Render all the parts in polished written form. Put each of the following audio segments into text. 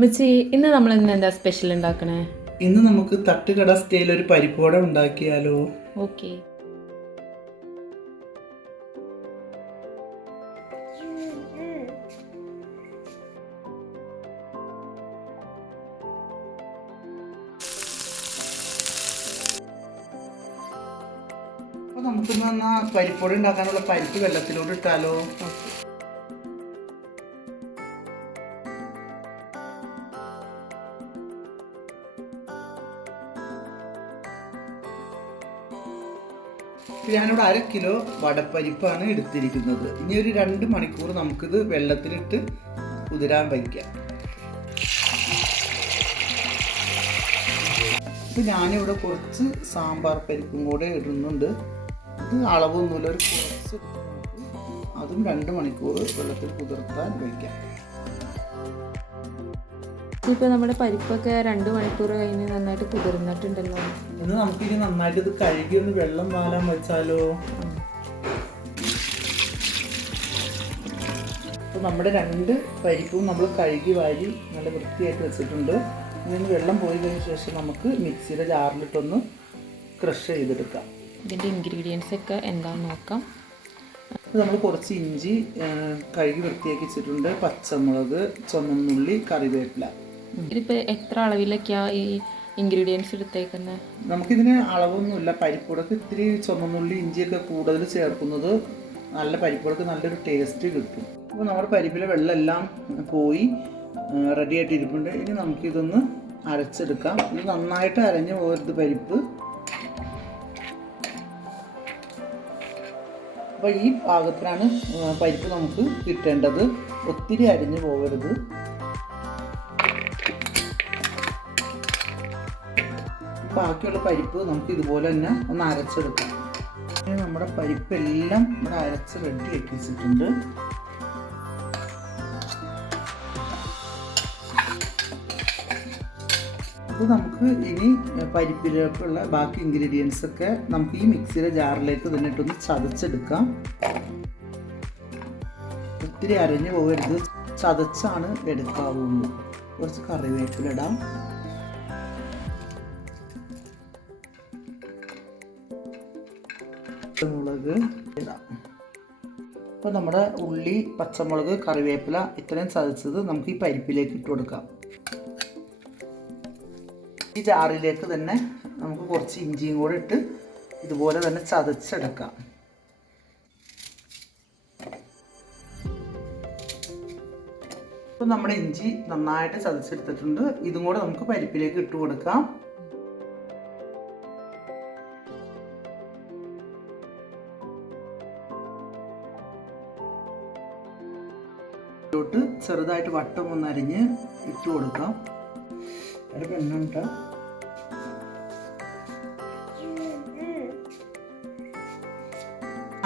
മിച്ചി ഇന്ന് നമ്മൾ എന്താ സ്പെഷ്യൽ ഉണ്ടാക്കണേ? ഇന്ന് നമുക്ക് തട്ടുകട സ്റ്റൈൽ ഒരു പരിപ്പുവട ഉണ്ടാക്കിയാലോ? ഓക്കെ. അപ്പോൾ നമുക്കിന്ന് എന്നാൽ പരിപ്പുവട ഉണ്ടാക്കാനുള്ള പരിപ്പ് വെള്ളത്തിലോട്ട് ഇട്ടാലോ? ഞാനിവിടെ 1/2 കിലോ വടപ്പരിപ്പാണ് എടുത്തിരിക്കുന്നത്. ഇനി ഒരു 2 മണിക്കൂർ നമുക്കിത് വെള്ളത്തിലിട്ട് കുതിരാൻ വയ്ക്കാം. ഇപ്പം ഞാനിവിടെ കുറച്ച് സാമ്പാർ പരിപ്പും കൂടെ ഇടുന്നുണ്ട്. ഇത് അളവൊന്നുമില്ല, ഒരു കുറച്ച് അതും 2 മണിക്കൂർ വെള്ളത്തിൽ കുതിർത്താൻ വയ്ക്കാം. ഇപ്പോൾ നമ്മുടെ പരിപ്പൊക്കെ 2 മണിക്കൂർ കഴിഞ്ഞ് നന്നായിട്ട് കുതിർന്നിട്ടുണ്ടല്ലോ. ഇന്ന് നമുക്കിനി നന്നായിട്ട് ഇത് കഴുകി ഒന്ന് വെള്ളം വാലാൻ വെച്ചാലോ? അപ്പോൾ നമ്മുടെ 2 പരിപ്പും നമ്മൾ കഴുകി വാരി നല്ല വൃത്തിയായിട്ട് വെച്ചിട്ടുണ്ട്. ഇതിന് വെള്ളം പോയി കഴിഞ്ഞ ശേഷം നമുക്ക് മിക്സിയുടെ ജാറിലിട്ടൊന്ന് ക്രഷ് ചെയ്തെടുക്കാം. ഇതിൻ്റെ ഇൻഗ്രീഡിയൻസ് ഒക്കെ എന്താണെന്ന് നോക്കാം. നമ്മൾ കുറച്ച് ഇഞ്ചി കഴുകി വൃത്തിയാക്കി വെച്ചിട്ടുണ്ട്, പച്ചമുളക്, ചുമന്നുള്ളി, കറിവേപ്പില. ഇതിപ്പോൾ എത്ര അളവിലൊക്കെയാണ് ഈ ഇൻഗ്രീഡിയൻസ് എടുത്തേക്കുന്നത്? നമുക്കിതിന് അളവൊന്നുമില്ല. പരിപ്പുടക്ക് ഇത്തിരി ചുമന്നുള്ളി ഇഞ്ചിയൊക്കെ കൂടുതൽ ചേർക്കുന്നത് നല്ല പരിപ്പുടക്ക് നല്ലൊരു ടേസ്റ്റ് കിട്ടും. അപ്പോൾ നമ്മുടെ പരിപ്പിലെ വെള്ളം എല്ലാം പോയി റെഡി ആയിട്ട് ഇരിപ്പുണ്ട്. ഇനി നമുക്കിതൊന്ന് അരച്ചെടുക്കാം. ഇത് നന്നായിട്ട് അരഞ്ഞു പോകരുത് പരിപ്പ്. അപ്പോൾ ഈ പാകത്തിനാണ് പരിപ്പ് നമുക്ക് കിട്ടേണ്ടത്. ഒത്തിരി അരിഞ്ഞു പോകരുത്. ബാക്കിയുള്ള പരിപ്പ് നമുക്ക് ഇതുപോലെ തന്നെ ഒന്ന് അരച്ചെടുക്കാം. നമ്മുടെ പരിപ്പെല്ലാം ഇവിടെ അരച്ച് റെഡി ആക്കി വെച്ചിട്ടുണ്ട്. അപ്പോൾ നമുക്ക് ഇനി പരിപ്പിലേക്കുള്ള ബാക്കി ഇൻഗ്രീഡിയൻസ് ഒക്കെ നമുക്ക് ഈ മിക്സിയുടെ ജാറിലേക്ക് തന്നെ ഇട്ടൊന്ന് ചതച്ചെടുക്കാം. ഒത്തിരി അരഞ്ഞു പോകരുത്, ചതച്ചാണ് എടുക്കാവുള്ളൂ. കുറച്ച് കറിവേപ്പില ഇടാം. മുളക് ഇടാം. അപ്പോൾ നമ്മുടെ ഉള്ളി, പച്ചമുളക്, കറിവേപ്പില ഇത്രയും ചതച്ചത് നമുക്ക് ഈ പരിപ്പിലേക്ക് ഇട്ട് കൊടുക്കാം. ഈ ജാറിലേക്ക് തന്നെ നമുക്ക് കുറച്ച് ഇഞ്ചിയും കൂടെ ഇട്ട് ഇതുപോലെ തന്നെ ചതച്ചെടുക്കാം. അപ്പോൾ നമ്മുടെ ഇഞ്ചി നന്നായിട്ട് ചതച്ചെടുത്തിട്ടുണ്ട്. ഇതും കൂടെ നമുക്ക് പരിപ്പിലേക്ക് ഇട്ട് കൊടുക്കാം. ോട്ട് ചെറുതായിട്ട് വട്ടം ഒന്ന് അരിഞ്ഞ് ഇട്ട് കൊടുക്കാം.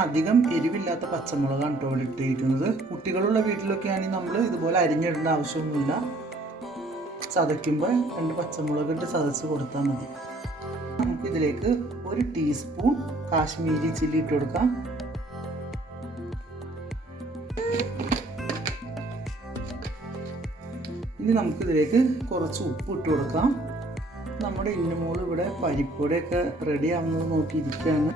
അധികം എരിവില്ലാത്ത പച്ചമുളകാണ് കേട്ടോ ഇട്ടിരിക്കുന്നത്. കുട്ടികളുള്ള വീട്ടിലൊക്കെ ആണെങ്കിൽ നമ്മൾ ഇതുപോലെ അരിഞ്ഞിടേണ്ട ആവശ്യമൊന്നുമില്ല. ചതയ്ക്കുമ്പോൾ 2 പച്ചമുളക് ഇട്ട് ചതച്ച് കൊടുത്താൽ മതി. നമുക്കിതിലേക്ക് 1 ടീസ്പൂൺ കാശ്മീരി ചില്ലി ഇട്ട് കൊടുക്കാം. ഇനി നമുക്കിതിലേക്ക് കുറച്ച് ഉപ്പ് ഇട്ട് കൊടുക്കാം. നമ്മുടെ ഇന്നുമോൾ ഇവിടെ പരിപ്പൊടിയൊക്കെ റെഡി ആവുന്നത് നോക്കിയിരിക്കുകയാണ്.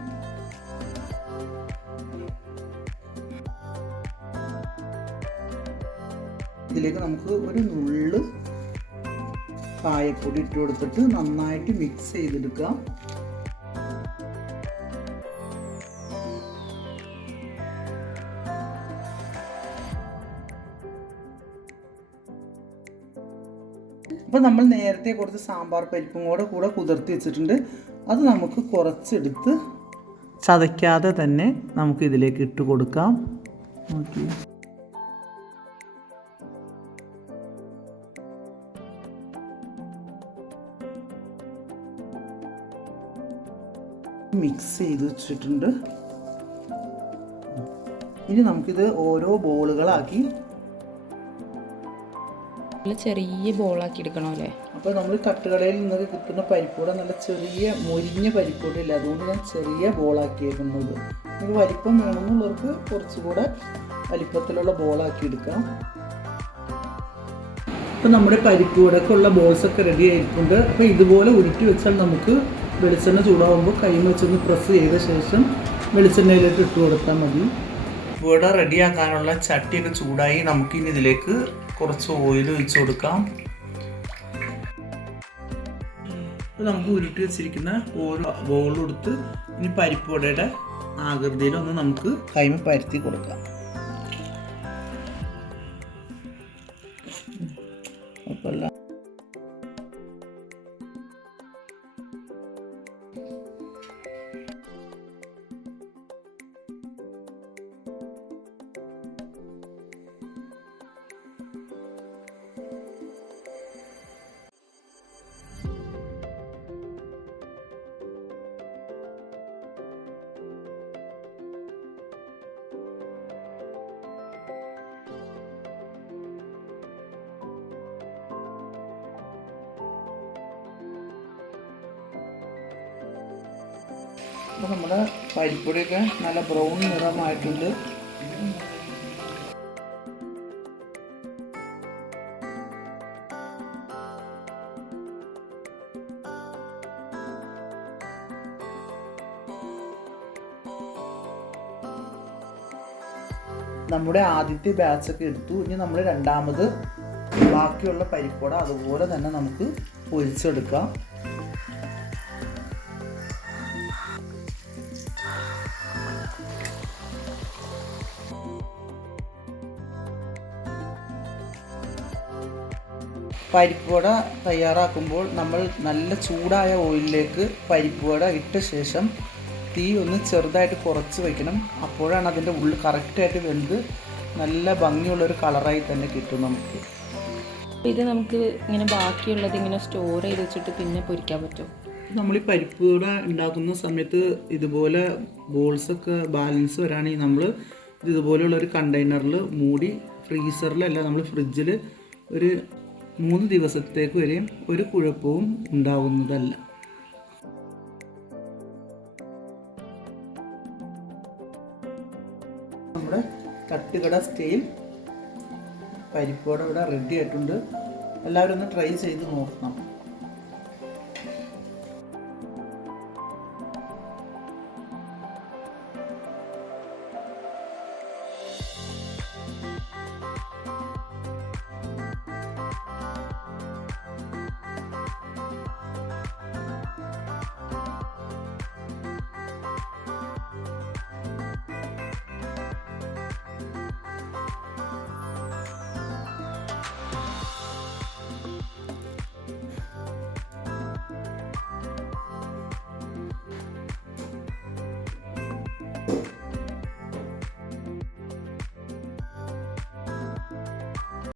ഇതിലേക്ക് നമുക്ക് ഒരു നുള്ള് കായപ്പൊടി ഇട്ട് കൊടുത്തിട്ട് നന്നായിട്ട് മിക്സ് ചെയ്തെടുക്കാം. അപ്പോൾ നമ്മൾ നേരത്തെ കുറച്ച് സാമ്പാർ പരിപ്പും കൂടെ കുതിർത്തി വെച്ചിട്ടുണ്ട്. അത് നമുക്ക് കുറച്ചെടുത്ത് ചതയ്ക്കാതെ തന്നെ നമുക്ക് ഇതിലേക്ക് ഇട്ട് കൊടുക്കാം. ഓക്കെ, മിക്സ് ചെയ്ത് വെച്ചിട്ടുണ്ട്. ഇനി നമുക്കിത് ഓരോ ബോളുകളാക്കി ചെറിയ ബോളാക്കി എടുക്കണോ അല്ലേ? അപ്പോൾ നമ്മൾ തട്ടുകടയിൽ നിന്നൊക്കെ കിട്ടുന്ന പരിപ്പൂടെ നല്ല ചെറിയ മൊരിഞ്ഞ പരിപ്പൂടില്ല, അതുകൊണ്ട് ഞാൻ ചെറിയ ബോളാക്കിയേക്കുന്നത്. നമുക്ക് വലിപ്പം വേണമെന്നുള്ളവർക്ക് കുറച്ചുകൂടെ വലിപ്പത്തിലുള്ള ബോളാക്കി എടുക്കാം. അപ്പോൾ നമ്മുടെ പരിപ്പ് വടക്കുള്ള ബോൾസൊക്കെ റെഡി ആയിട്ടുണ്ട്. അപ്പോൾ ഇതുപോലെ ഉരുട്ടി വെച്ചാൽ നമുക്ക് വെളിച്ചെണ്ണ ചൂടാകുമ്പോൾ കൈ വെച്ചൊന്ന് പ്രസ് ചെയ്ത ശേഷം വെളിച്ചെണ്ണയിലേക്ക് ഇട്ട് കൊടുത്താൽ മതി. വട റെഡിയാക്കാനുള്ള ചട്ടിയൊക്കെ ചൂടായി. നമുക്കിനി ഇതിലേക്ക് കുറച്ച് ഓയിൽ ഒഴിച്ച് കൊടുക്കാം. അപ്പോൾ നമുക്ക് ഉരുട്ടി വെച്ചിരിക്കുന്ന ഓരോ ബോളെടുത്ത് ഇനി പരിപ്പ് വടയുടെ ആകൃതിയിലൊന്ന് നമുക്ക് കൈമ പരത്തി കൊടുക്കാം. അപ്പല്ല അപ്പോൾ നമ്മുടെ പരിപ്പൊടിയൊക്കെ നല്ല ബ്രൗൺ നിറമായിട്ടുണ്ട്. നമ്മുടെ ആദ്യത്തെ ബാച്ചൊക്കെ എടുത്തു. ഇനി നമ്മൾ രണ്ടാമത് ബാക്കിയുള്ള പരിപ്പുവട അതുപോലെ തന്നെ നമുക്ക് പൊരിച്ചെടുക്കാം. പരിപ്പുവട തയ്യാറാക്കുമ്പോൾ നമ്മൾ നല്ല ചൂടായ ഓയിലിലേക്ക് പരിപ്പുവട ഇട്ട ശേഷം തീ ഒന്ന് ചെറുതായിട്ട് കുറച്ച് വയ്ക്കണം. അപ്പോഴാണ് അതിൻ്റെ ഉള്ളിൽ കറക്റ്റായിട്ട് വെന്ത് നല്ല ഭംഗിയുള്ളൊരു കളറായി തന്നെ കിട്ടും നമുക്ക്. ഇത് നമുക്ക് ഇങ്ങനെ ബാക്കിയുള്ളത് ഇങ്ങനെ സ്റ്റോർ ചെയ്ത് വെച്ചിട്ട് പിന്നെ പൊരിക്കാൻ പറ്റും. നമ്മൾ ഈ പരിപ്പുവട ഉണ്ടാക്കുന്ന സമയത്ത് ഇതുപോലെ ബോൾസൊക്കെ ബാലൻസ് വരാണെങ്കിൽ നമ്മൾ ഇതുപോലെയുള്ളൊരു കണ്ടെയ്നറിൽ മൂടി ഫ്രീസറിലല്ല നമ്മൾ ഫ്രിഡ്ജിൽ ഒരു 3 ദിവസത്തേക്ക് വരെയും ഒരു കുഴപ്പവും ഉണ്ടാവുന്നതല്ല. നമ്മുടെ തട്ടുകട സ്റ്റൈൽ പരിപ്പുവട ഇവിടെ റെഡി ആയിട്ടുണ്ട്. എല്ലാവരും ഒന്ന് ട്രൈ ചെയ്ത് നോക്കണം.